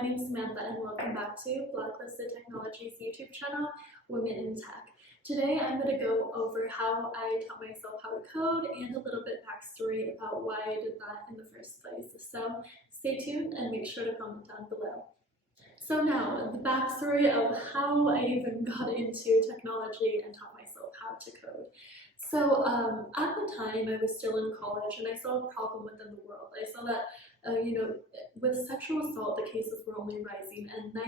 my name is Samantha and welcome back to Blacklisted Technology's YouTube channel, Women in Tech. Today I'm going to go over how I taught myself how to code and a little bit backstory about why I did that in the first place. So stay tuned and make sure to comment down below. So now, the backstory of how I even got into technology and taught myself how to code. So at the time I was still in college and I saw a problem within the world. I saw that with sexual assault, the cases were only rising, and 99.5%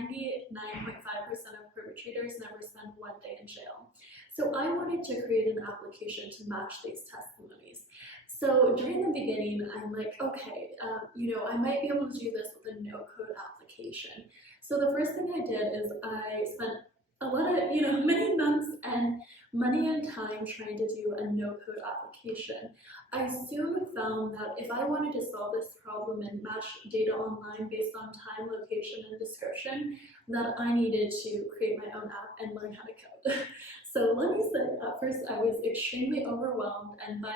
of perpetrators never spend one day in jail. So I wanted to create an application to match these testimonies. So during the beginning, I'm like, okay, I might be able to do this with a no-code application. So the first thing I did is I spent a lot of, many months and money and time trying to do a no-code application. I soon found that if I wanted to solve this problem and match data online based on time, location, and description, that I needed to create my own app and learn how to code. So let me say, at first I was extremely overwhelmed, and by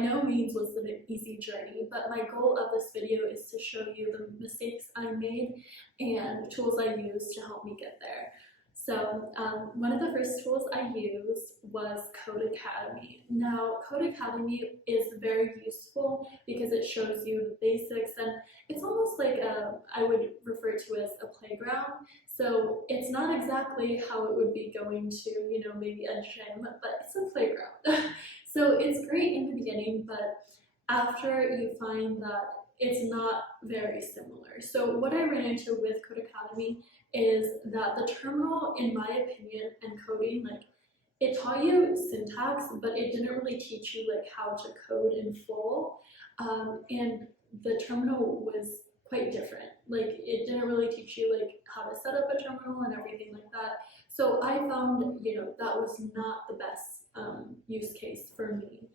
no means was it an easy journey, but my goal of this video is to show you the mistakes I made and tools I used to help me get there. So one of the first tools I used was CodeAcedemy. Now, CodeAcedemy is very useful because it shows you the basics, and it's almost like I would refer to as a playground. So it's not exactly how it would be going to, maybe a gym, but it's a playground. So it's great in the beginning, but after you find that it's not very similar. So what I ran into with CodeAcedemy is that the terminal, in my opinion, and coding, it taught you syntax, but it didn't really teach you how to code in full. And the terminal was quite different. It didn't really teach you how to set up a terminal and everything like that. So I found, that was not the best use case for me.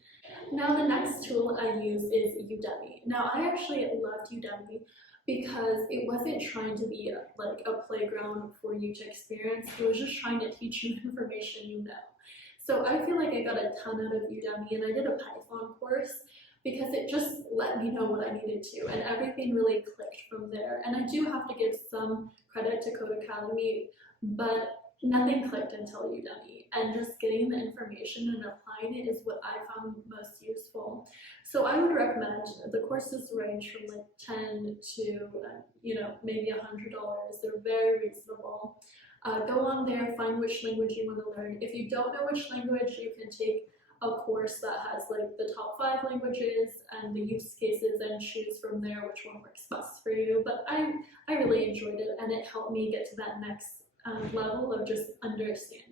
Now the next tool I use is Udemy. Now I actually loved Udemy because it wasn't trying to be a playground for you to experience. It was just trying to teach you information you know. So I feel like I got a ton out of Udemy, and I did a Python course because it just let me know what I needed to, and everything really clicked from there. And I do have to give some credit to CodeAcedemy, but nothing clicked until Udemy, and just getting the information and applying it is what I found most useful. So I would recommend, the courses range from 10 to maybe $100. They're very reasonable. Go on there, find which language you want to learn. If you don't know which language, you can take a course that has the top 5 languages and the use cases and choose from there which one works best for you. But I really enjoyed it, and it helped me get to that next level of just understanding.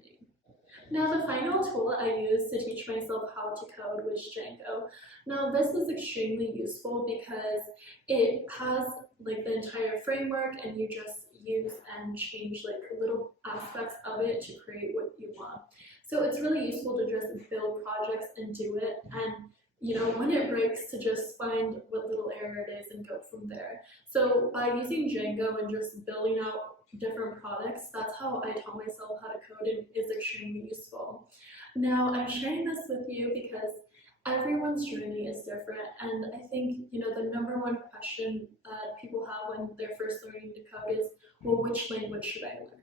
Now the final tool I used to teach myself how to code was Django. Now this is extremely useful because it has the entire framework, and you just use and change little aspects of it to create what you want. So it's really useful to just build projects and do it, and when it breaks, to just find what little error it is and go from there. So by using Django and just building out different products, that's how I taught myself how to code, and is extremely useful. Now I'm sharing this with you because everyone's journey is different, and I think the number one question that people have when they're first learning to code is, well, which language should I learn?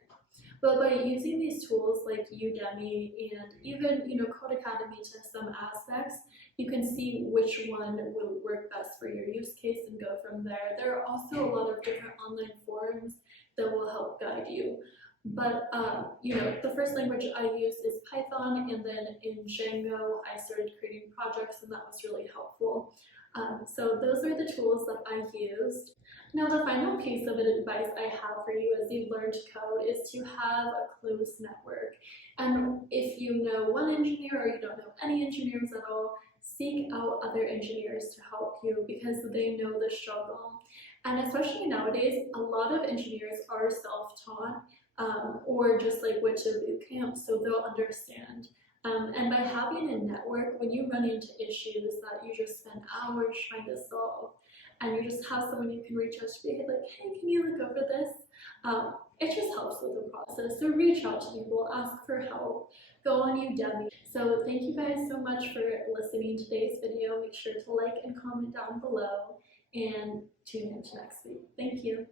But by using these tools like Udemy and even CodeAcedemy to some aspects, you can see which one will work best for your use case and go from there. There are also a lot of different online forums that will help guide you. But the first language I used is Python, and then in Django I started creating projects, and that was really helpful. So those are the tools that I used. Now the final piece of advice I have for you as you learn to code is to have a close network. And if you know one engineer or you don't know any engineers at all, seek out other engineers to help you because they know the struggle. And especially nowadays, a lot of engineers are self-taught or just went to boot camp, so they'll understand. And by having a network, when you run into issues that you just spend hours trying to solve, and you just have someone you can reach out to be hey, can you look over this? It just helps with the process. So reach out to people, ask for help, go on Udemy. So thank you guys so much for listening to today's video. Make sure to like and comment down below, and tune in to next week. Thank you.